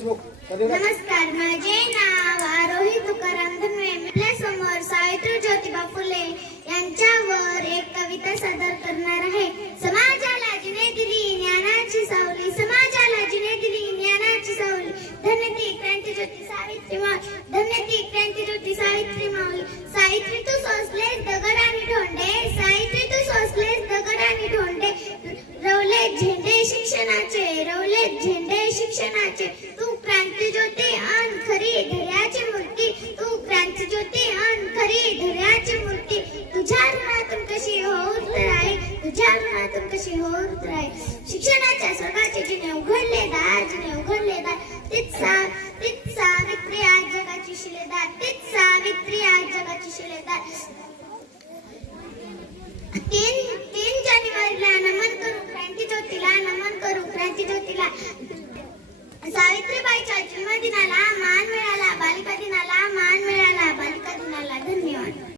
नमस्कार, माझे नाव आरोही तुकाराम धनवे. आपल्या समोर सावित्री ज्योतिबा फुले यांच्यावर एक कविता सादर करणार आहे. समाजाला जिने दिली ज्ञानाची सावली, समाजाला जिने दिली ज्ञानाची सावली, धन्य ती क्रांतिज्योती सावित्री माऊली, धन्य ती क्रांतिज्योती सावित्री माऊली. सावित्री तू सोसलेस दगड आणि ढोंडे, सावित्री तू सोसलेस दगड आणि ढोंडे, रवले झेंडे शिक्षणाचे, रवले झेंडे शिक्षणाचे. तू क्रांतिज्योती अन खरी धैर्याची मूर्ती, तू क्रांतिज्योती अन खरी धैर्याची मूर्ती. तुझ्या ऋणातून कशी होत राही, तुझ्या ऋणातून कशी होत राही. शिक्षणाच्या स्वर्गाचे जिने उघडले दार, जिने उघडले दार, तीच सावित्री आज जगाची शिलेदार, तीच सावित्री आज जगाची शिलेदार. 3 जानेवारीला नमन करू क्रांतिज्योतीला, नमन करू क्रांतिज्योतीला. सावित्रीबाईच्या जन्म